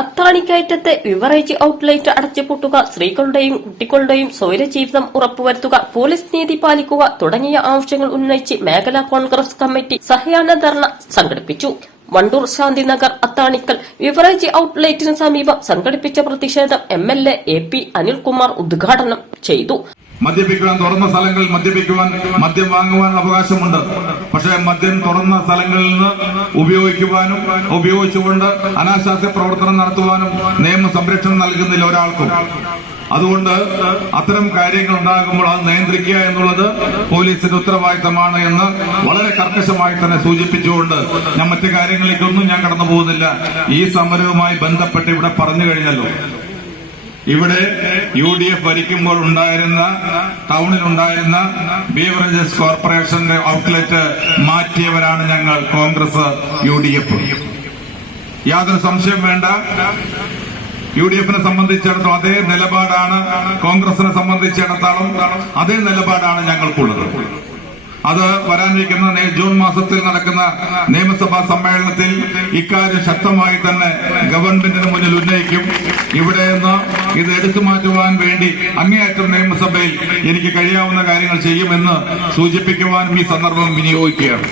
അത്താണിക്കയറ്റത്തെ beverage outlet അടച്ചുപൂട്ടുക, സ്ത്രീകളുടെയും കുട്ടികളുടെയും സ്വൈരജീവിതം ഉറപ്പുവരുത്തുക, പോലീസ് നീതി പാലിക്കുക തുടങ്ങിയ ആവശ്യങ്ങൾ ഉന്നയിച്ച് മേഖലാ കോൺഗ്രസ് കമ്മിറ്റി സായാഹ്ന ധർണ സംഘടിപ്പിച്ചു. വണ്ടൂർ ശാന്തിനഗർ അത്താണിക്കൽ ബിവറേജ് ഔട്ട്ലെറ്റിന് സമീപം സംഘടിപ്പിച്ച പ്രതിഷേധം MLA AP അനിൽകുമാർ ഉദ്ഘാടനം ചെയ്തു. മദ്യപിക്കുവാൻ തുറന്ന സ്ഥലങ്ങളിൽ മദ്യം വാങ്ങുവാൻ അവകാശമുണ്ട്. പക്ഷേ മദ്യം തുറന്ന സ്ഥലങ്ങളിൽ നിന്ന് ഉപയോഗിച്ചുകൊണ്ട് അനാശാസ്യ പ്രവർത്തനം നടത്തുവാനും നിയമസംരക്ഷണം നൽകുന്നില്ല ഒരാൾക്കും. അതുകൊണ്ട് അത്തരം കാര്യങ്ങൾ ഉണ്ടാകുമ്പോൾ അത് നിയന്ത്രിക്കുക എന്നുള്ളത് പോലീസിന്റെ ഉത്തരവാദിത്തമാണ് എന്ന് വളരെ കർക്കശമായി തന്നെ സൂചിപ്പിച്ചുകൊണ്ട് ഞാൻ മറ്റു കാര്യങ്ങളിലേക്കൊന്നും ഞാൻ കടന്നു പോകുന്നില്ല. ഈ സമരവുമായി ബന്ധപ്പെട്ട് ഇവിടെ പറഞ്ഞു കഴിഞ്ഞല്ലോ. ഇവിടെ UDF ഭരിക്കുമ്പോൾ ടൗണിലുണ്ടായിരുന്ന ബീവറേജസ് കോർപ്പറേഷന്റെ ഔട്ട്ലെറ്റ് മാറ്റിയവരാണ് ഞങ്ങൾ കോൺഗ്രസ് UDF. യാതൊരു സംശയം വേണ്ട. UDFനെ സംബന്ധിച്ചിടത്തോളം അതേ നിലപാടാണ്, കോൺഗ്രസിനെ സംബന്ധിച്ചിടത്തോളം അതേ നിലപാടാണ് ഞങ്ങൾക്കുള്ളത്. അത് വരാനിരിക്കുന്ന ജൂൺ മാസത്തിൽ നടക്കുന്ന നിയമസഭാ സമ്മേളനത്തിൽ ഇക്കാര്യം ശക്തമായി തന്നെ ഗവൺമെന്റിന് മുന്നിൽ ഉന്നയിക്കും. ഇവിടെ നിന്ന് ഇത് എടുത്തു മാറ്റുവാൻ വേണ്ടി അങ്ങേയറ്റം നിയമസഭയിൽ എനിക്ക് കഴിയാവുന്ന കാര്യങ്ങൾ ചെയ്യുമെന്ന് സൂചിപ്പിക്കുവാനും ഈ സന്ദർഭം വിനിയോഗിക്കുകയാണ്.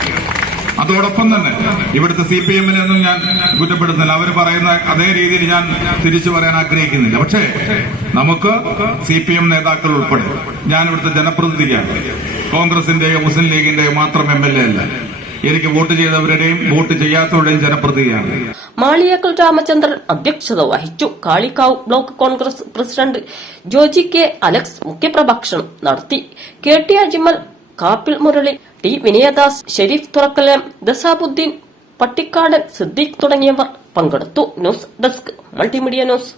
അതോടൊപ്പം തന്നെ ഇവിടുത്തെ CPM-നെയൊന്നും ഞാൻ കുറ്റപ്പെടുന്നില്ല. അവർ പറയുന്ന അതേ രീതിയിൽ ഞാൻ തിരിച്ചു പറയാൻ ആഗ്രഹിക്കുന്നില്ല. പക്ഷേ നമുക്ക് CPM നേതാക്കൾ ഉൾപ്പെടെ, ഞാൻ ഇവിടുത്തെ ജനപ്രതിനിധിയാണ്, കോൺഗ്രസിന്റെയോ മുസ്ലിം ലീഗിന്റെയോ മാത്രം MLA അല്ല. എനിക്ക് വോട്ട് ചെയ്തവരുടെയും വോട്ട് ചെയ്യാത്തവരുടെയും ജനപ്രതിനിധിയാണ്. മാളിയേക്കൽ രാമചന്ദ്രൻ അധ്യക്ഷത വഹിച്ചു. Kalikavu block Congress president Joji K. Alex മുഖ്യപ്രഭാഷണം നടത്തി. KT Ajmal, Kappil Murali, T. വിനയദാസ്, ഷെരീഫ് തുറക്കലം, ദസാബുദ്ദീൻ, പട്ടിക്കാടൻ, സിദ്ദീഖ് തുടങ്ങിയവർ പങ്കെടുത്തു. News desk, multimedia news.